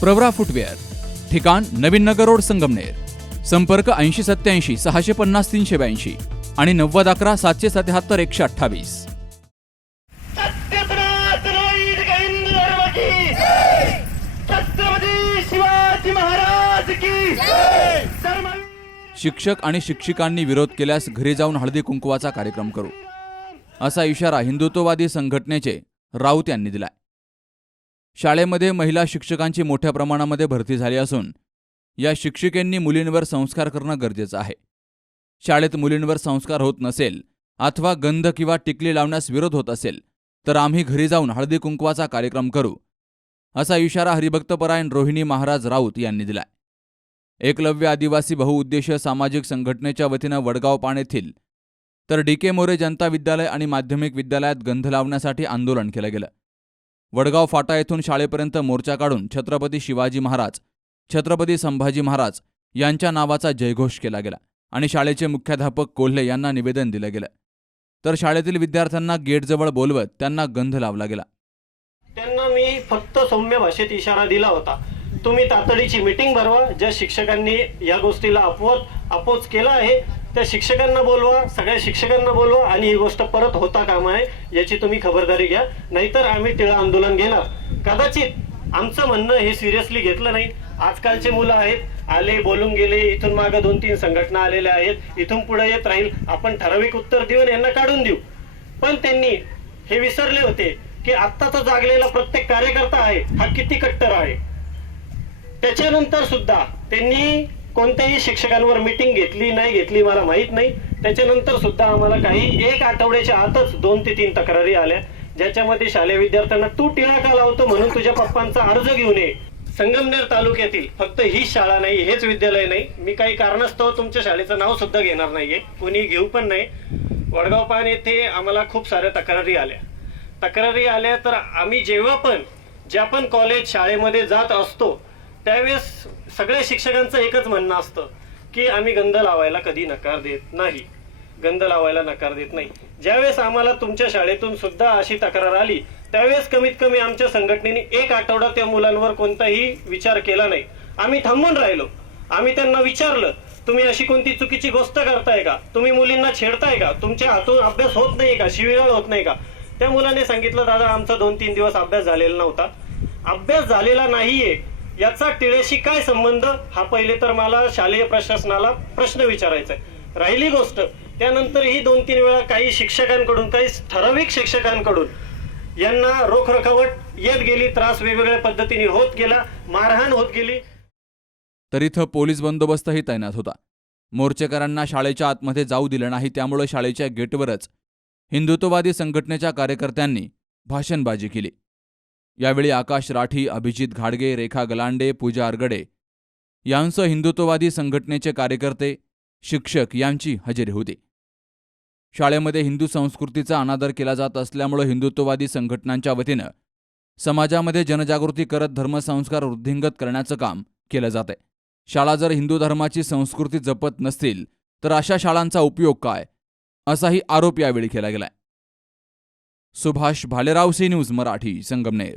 Pravara footwear ठिकाण नवीन नगर road Sangamner संपर्क ऐंशी सत्याऐंशी सहाशे पन्नास तीनशे ब्याऐंशी आणि नव्वद अकरा सातशे सत्याहत्तर एकशे अठ्ठावीस. शिक्षक आणि शिक्षिकांनी विरोध केल्यास घरी जाऊन हळदी कुंकवाचा कार्यक्रम करू. असा इशारा हिंदुत्ववादी संघटनेचे राऊत यांनी दिलाय. शाळेमध्ये महिला शिक्षकांची मोठ्या प्रमाणामध्ये भरती झाली असून या शिक्षिकेंनी मुलींवर संस्कार करणं गरजेचं आहे. शाळेत मुलींवर संस्कार होत नसेल अथवा गंध किंवा टिकली लावण्यास विरोध होत असेल तर आम्ही घरी जाऊन हळदी कुंकवाचा कार्यक्रम करू असा इशारा हरिभक्तपरायण रोहिणी महाराज राऊत यांनी दिलाय. एकलव्य आदिवासी बहुउद्देशीय सामाजिक संघटनेच्या वतीनं वडगाव पाण येथील तर डी के मोरे जनता विद्यालय आणि माध्यमिक विद्यालयात गंध लावण्यासाठी आंदोलन केलं गेलं. वडगाव फाटा येथून शाळेपर्यंत मोर्चा काढून छत्रपती शिवाजी महाराज छत्रपती संभाजी महाराज यांच्या नावाचा जयघोष केला गेला आणि शाळेचे मुख्याध्यापक कोल्हे यांना निवेदन दिलं गेलं. तर शाळेतील विद्यार्थ्यांना गेटजवळ बोलवत त्यांना गंध लावला गेला. त्यांना मी फक्त सौम्य भाषेत इशारा दिला होता. तुम्ही तातडीची मिटिंग भरवा. ज्या शिक्षकांनी या गोष्टीला अपवत अपोज केला आहे त्या शिक्षकांना बोलवा सगळ्या शिक्षकांना बोलवा आणि ही गोष्ट परत होता कामा आहे याची तुम्ही खबरदारी घ्या. नाहीतर आम्ही टिळा आंदोलन घेणार. कदाचित आमचं म्हणणं हे सिरियसली घेतलं नाही. आजकालचे मुलं आहेत आले बोलून गेले इथून मागं दोन तीन संघटना आलेल्या आहेत इथून पुढे येत राहील. आपण ठराविक उत्तर देऊन यांना काढून देऊ. पण त्यांनी हे विसरले होते की आत्ताचा जागलेला प्रत्येक कार्यकर्ता आहे हा किती कट्टर आहे. त्याच्यानंतर सुद्धा त्यांनी कोणत्याही शिक्षकांवर मीटिंग घेतली नाही घेतली मला माहीत नाही. त्याच्यानंतर सुद्धा आम्हाला काही एक आठवड्याच्या आतच दोन ते तीन तक्रारी आल्या. ज्याच्यामध्ये शालेय विद्यार्थ्यांना तू टिळा का लावतो म्हणून तुझ्या पप्पांचा अर्ज घेऊन ये. संगमनेर तालुक्यातील फक्त हीच शाळा नाही हेच विद्यालय नाही. मी काही कारणास्तव तुमच्या शाळेचं नाव सुद्धा घेणार नाहीये. कोणी घेऊ पण नाही वडगाव पान येथे आम्हाला खूप साऱ्या तक्रारी आल्या. तक्रारी आल्या तर आम्ही जेव्हा पण ज्या पण कॉलेज शाळेमध्ये जात असतो त्यावेळेस सगळ्या शिक्षकांचं एकच म्हणणं असतं की आम्ही गंध लावायला कधी नकार देत नाही. गंध लावायला नकार देत नाही. ज्यावेळेस आम्हाला तुमच्या शाळेतून सुद्धा अशी तक्रार आली त्यावेळेस कमीत कमी आमच्या संघटनेने एक आठवडा त्या मुलांवर कोणताही विचार केला नाही. आम्ही थांबून राहिलो. आम्ही त्यांना विचारलं तुम्ही अशी कोणती चुकीची गोष्ट करताय का? तुम्ही मुलींना छेडताय का? तुमच्या हातून अभ्यास होत नाही का? शिवीगाळ होत नाही का? त्या मुलाने सांगितलं दादा आमचा दोन तीन दिवस अभ्यास झालेला नव्हता. अभ्यास झालेला नाहीये. याचा टिळ्याशी काय संबंध? हा पहिले तर मला शालेय प्रशासनाला प्रश्न विचारायचा आहे. राहिली गोष्ट त्यानंतर ही दोन तीन वेळा काही शिक्षकांकडून काही ठराविक शिक्षकांकडून यांना रोख रखावट येत गेली त्रास वेगवेगळ्या पद्धतीने होत गेला मारहाण होत गेली. तर इथं पोलीस बंदोबस्तही तैनात होता. मोर्चेकरांना शाळेच्या आतमध्ये जाऊ दिलं नाही त्यामुळे शाळेच्या गेटवरच हिंदुत्ववादी संघटनेच्या कार्यकर्त्यांनी भाषणबाजी केली. यावेळी आकाश राठी अभिजित घाडगे रेखा गलांडे पूजा आरगडे यांसह हिंदुत्ववादी संघटनेचे कार्यकर्ते शिक्षक यांची हजेरी होती. शाळेमध्ये हिंदू संस्कृतीचा अनादर केला जात असल्यामुळे हिंदुत्ववादी संघटनांच्या वतीनं समाजामध्ये जनजागृती करत धर्मसंस्कार वृद्धिंगत करण्याचं काम केलं जात आहे शाळा जर हिंदू धर्माची संस्कृती जपत नसतील तर अशा शाळांचा उपयोग काय? असाही आरोप यावेळी केला गेलाय. Subhash Bhalerao C news Marathi Sangamner.